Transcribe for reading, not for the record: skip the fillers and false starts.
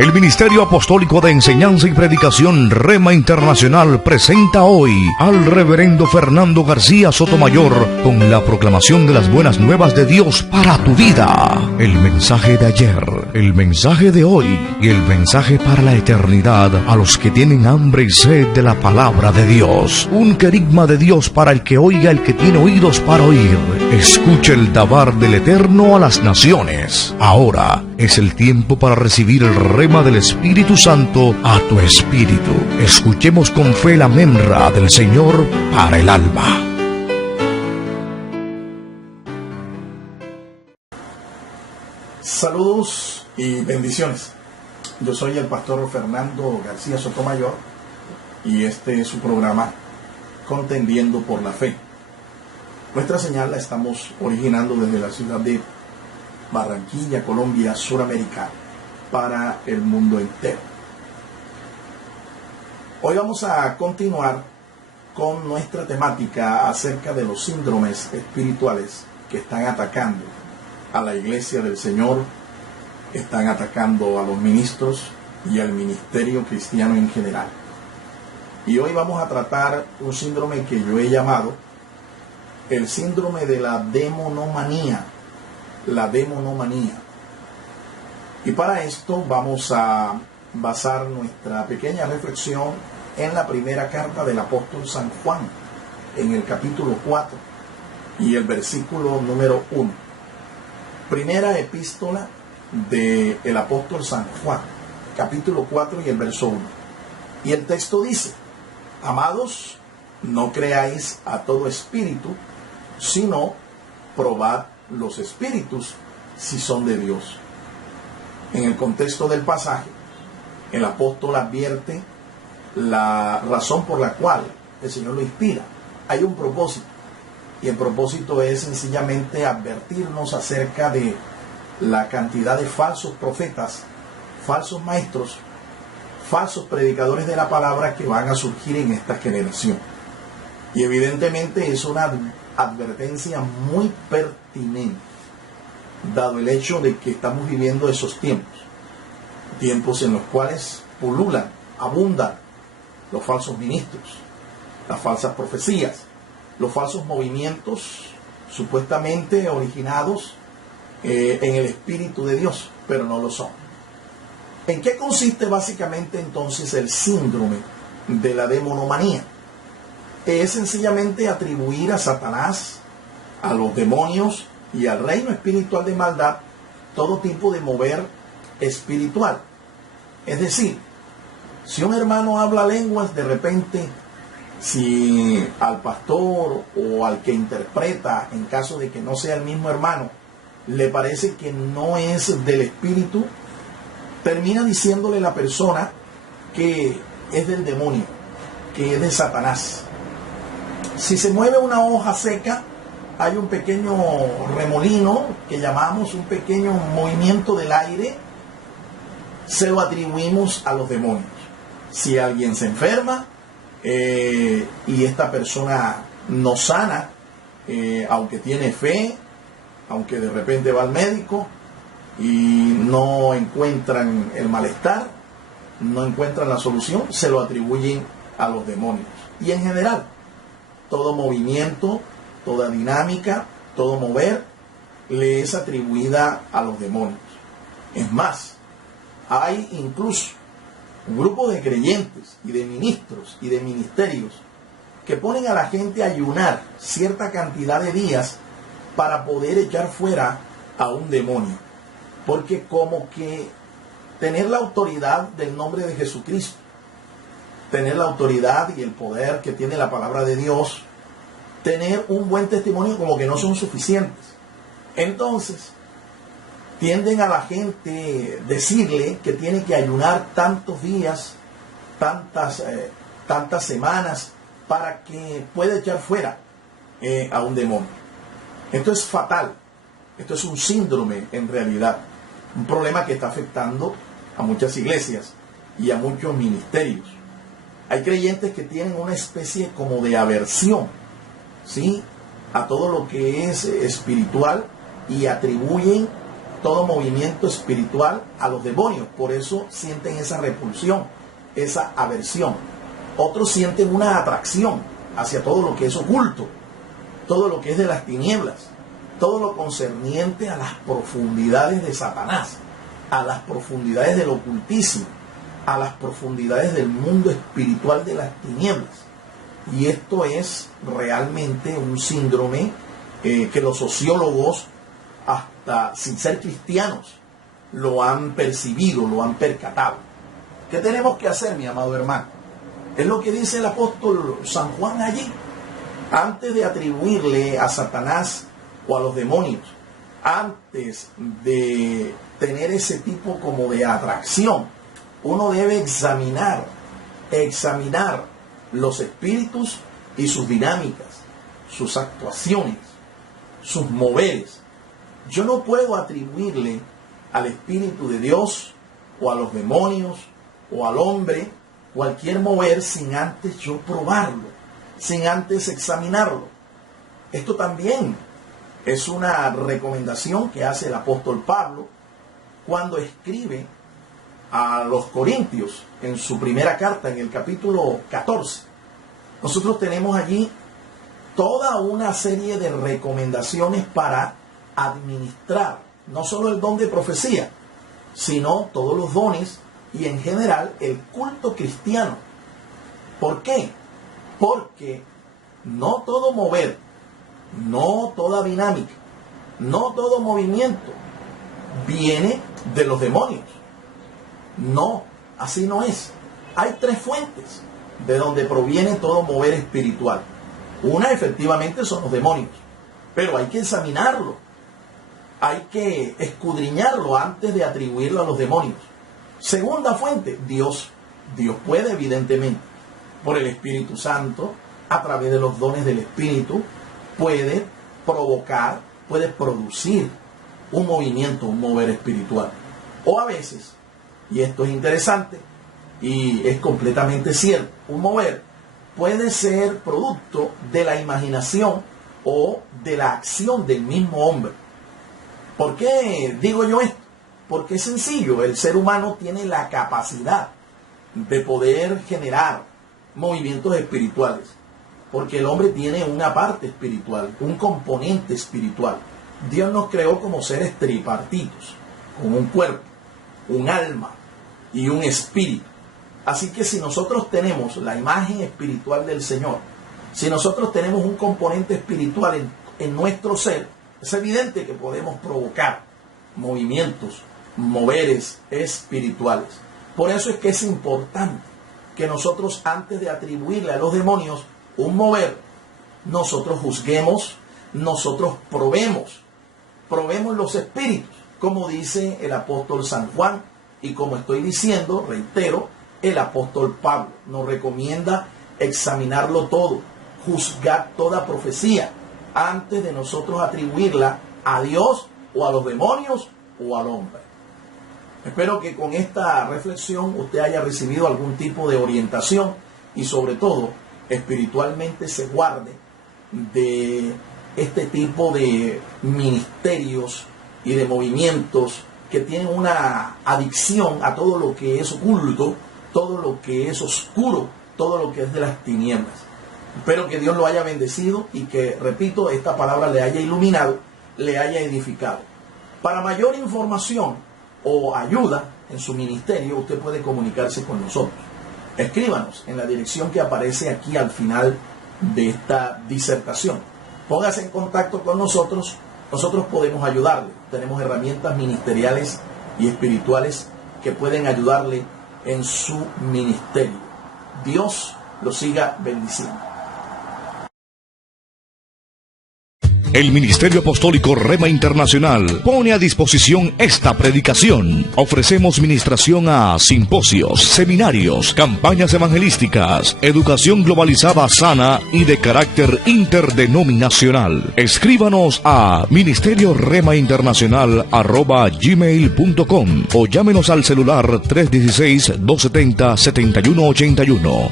El Ministerio Apostólico de Enseñanza y Predicación Rema Internacional presenta hoy al Reverendo Fernando García Sotomayor con la proclamación de las buenas nuevas de Dios para tu vida. El mensaje de ayer, el mensaje de hoy y el mensaje para la eternidad a los que tienen hambre y sed de la palabra de Dios. Un querigma de Dios para el que oiga, el que tiene oídos para oír. Escuche el dabar del Eterno a las naciones. Ahora es el tiempo para recibir el rema del Espíritu Santo a tu espíritu. Escuchemos con fe la memra del Señor para el alma. Saludos y bendiciones. Yo soy el pastor Fernando García Sotomayor y este es su programa Contendiendo por la Fe. Nuestra señal la estamos originando desde la ciudad de Barranquilla, Colombia, Suramérica, para el mundo entero. Hoy vamos a continuar con nuestra temática acerca de los síndromes espirituales que están atacando a la iglesia del Señor, están atacando a los ministros y al ministerio cristiano en general. Y hoy vamos a tratar un síndrome que yo he llamado el síndrome de la demonomanía. La demonomanía. Y para esto vamos a basar nuestra pequeña reflexión en la primera carta del apóstol San Juan, en el capítulo 4 y el versículo número 1. Primera epístola del apóstol San Juan, capítulo 4 y el verso 1. Y el texto dice: amados, no creáis a todo espíritu, sino probad los espíritus si son de Dios. En el contexto del pasaje, el apóstol advierte la razón por la cual el Señor lo inspira. Hay un propósito, y el propósito es sencillamente advertirnos acerca de la cantidad de falsos profetas, falsos maestros, falsos predicadores de la palabra que van a surgir en esta generación. Y evidentemente es una advertencia muy pertinente, dado el hecho de que estamos viviendo esos tiempos en los cuales pululan, abundan los falsos ministros, las falsas profecías, los falsos movimientos supuestamente originados en el Espíritu de Dios, pero no lo son. ¿En qué consiste básicamente entonces el síndrome de la demonomanía? Es sencillamente atribuir a Satanás, a los demonios y al reino espiritual de maldad todo tipo de mover espiritual. Es decir, si un hermano habla lenguas, de repente, si al pastor o al que interpreta, en caso de que no sea el mismo hermano, le parece que no es del espíritu, termina diciéndole la persona que es del demonio, que es de Satanás. Si se mueve una hoja seca, hay un pequeño remolino que llamamos un pequeño movimiento del aire, se lo atribuimos a los demonios. Si alguien se enferma y esta persona no sana, aunque tiene fe, aunque de repente va al médico y no encuentran el malestar, no encuentran la solución, se lo atribuyen a los demonios. Y en general, todo movimiento, toda dinámica, todo mover, le es atribuida a los demonios. Es más, hay incluso un grupo de creyentes y de ministros y de ministerios que ponen a la gente a ayunar cierta cantidad de días para poder echar fuera a un demonio. Porque como que tener la autoridad del nombre de Jesucristo, tener la autoridad y el poder que tiene la palabra de Dios, tener un buen testimonio, como que no son suficientes. Entonces, tienden a la gente decirle que tiene que ayunar tantos días, tantas semanas, para que pueda echar fuera a un demonio. Esto es fatal. Esto es un síndrome en realidad. Un problema que está afectando a muchas iglesias y a muchos ministerios. Hay creyentes que tienen una especie como de aversión, ¿sí?, a todo lo que es espiritual y atribuyen todo movimiento espiritual a los demonios. Por eso sienten esa repulsión, esa aversión. Otros sienten una atracción hacia todo lo que es oculto, todo lo que es de las tinieblas, todo lo concerniente a las profundidades de Satanás, a las profundidades del ocultismo, a las profundidades del mundo espiritual de las tinieblas. Y esto es realmente un síndrome que los sociólogos, hasta sin ser cristianos, lo han percibido, lo han percatado. ¿Qué tenemos que hacer, mi amado hermano? Es lo que dice el apóstol San Juan allí. Antes de atribuirle a Satanás o a los demonios, antes de tener ese tipo como de atracción, uno debe examinar los espíritus y sus dinámicas, sus actuaciones, sus moveres. Yo no puedo atribuirle al Espíritu de Dios o a los demonios o al hombre cualquier mover sin antes yo probarlo, sin antes examinarlo. Esto también es una recomendación que hace el apóstol Pablo cuando escribe a los Corintios en su primera carta, en el capítulo 14. Nosotros tenemos allí toda una serie de recomendaciones para administrar no solo el don de profecía, sino todos los dones y en general el culto cristiano. ¿Por qué? Porque no todo mover, no toda dinámica, no todo movimiento viene de los demonios. No, así no es. Hay tres fuentes de donde proviene todo mover espiritual. Una, efectivamente, son los demonios, pero hay que examinarlo, hay que escudriñarlo antes de atribuirlo a los demonios. Segunda fuente, Dios. Dios puede, evidentemente, por el Espíritu Santo, a través de los dones del Espíritu, puede provocar, puede producir un movimiento, un mover espiritual. O a veces, y esto es interesante y es completamente cierto, un mover puede ser producto de la imaginación o de la acción del mismo hombre. ¿Por qué digo yo esto? Porque es sencillo, el ser humano tiene la capacidad de poder generar movimientos espirituales, porque el hombre tiene una parte espiritual, un componente espiritual. Dios nos creó como seres tripartitos, con un cuerpo, un alma y un espíritu. Así que si nosotros tenemos la imagen espiritual del Señor, si nosotros tenemos un componente espiritual en nuestro ser, es evidente que podemos provocar movimientos, moveres espirituales. Por eso es que es importante que nosotros, antes de atribuirle a los demonios un mover, nosotros juzguemos, nosotros probemos los espíritus, como dice el apóstol San Juan, y como estoy diciendo, reitero, el apóstol Pablo nos recomienda examinarlo todo, juzgar toda profecía, antes de nosotros atribuirla a Dios o a los demonios o al hombre. Espero que con esta reflexión usted haya recibido algún tipo de orientación y sobre todo espiritualmente se guarde de este tipo de ministerios y de movimientos que tienen una adicción a todo lo que es oculto, todo lo que es oscuro, todo lo que es de las tinieblas. Espero que Dios lo haya bendecido y que, repito, esta palabra le haya iluminado, le haya edificado. Para mayor información o ayuda en su ministerio, usted puede comunicarse con nosotros. Escríbanos en la dirección que aparece aquí al final de esta disertación. Póngase en contacto con nosotros, nosotros podemos ayudarle. Tenemos herramientas ministeriales y espirituales que pueden ayudarle en su ministerio. Dios lo siga bendiciendo. El Ministerio Apostólico Rema Internacional pone a disposición esta predicación. Ofrecemos ministración a simposios, seminarios, campañas evangelísticas, educación globalizada sana y de carácter interdenominacional. Escríbanos a ministerioremainternacional@gmail.com o llámenos al celular 316-270-7181.